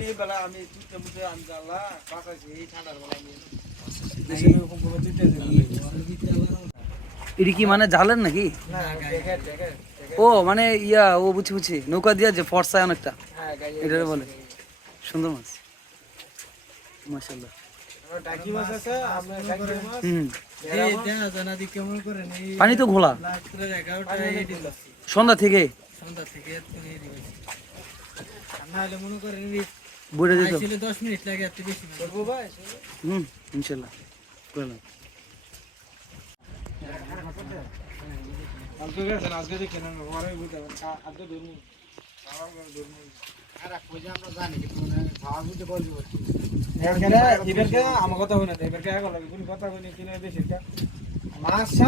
এই পড়া আমি ঠান্ডার বেলা আমি এটি কি মানে জালেন নাকি? ও মানে ইয়া ও বুঝি বুঝি নৌকা দিয়া যে ফর্সায় অনেকটা এটারে বলে। সুন্দর মাছ। নেই পানি তো ঘোলা। সন্ধ্যা থেকে। যেত। দশ মিনিট লাগে হুম ইনশাল্লাহ আজকে গেছেন আজকে যে কেন ঘরে বুঝতে আজকে ধরুন আমার কথা হই না কোনো কথা হই না বেশি মাছ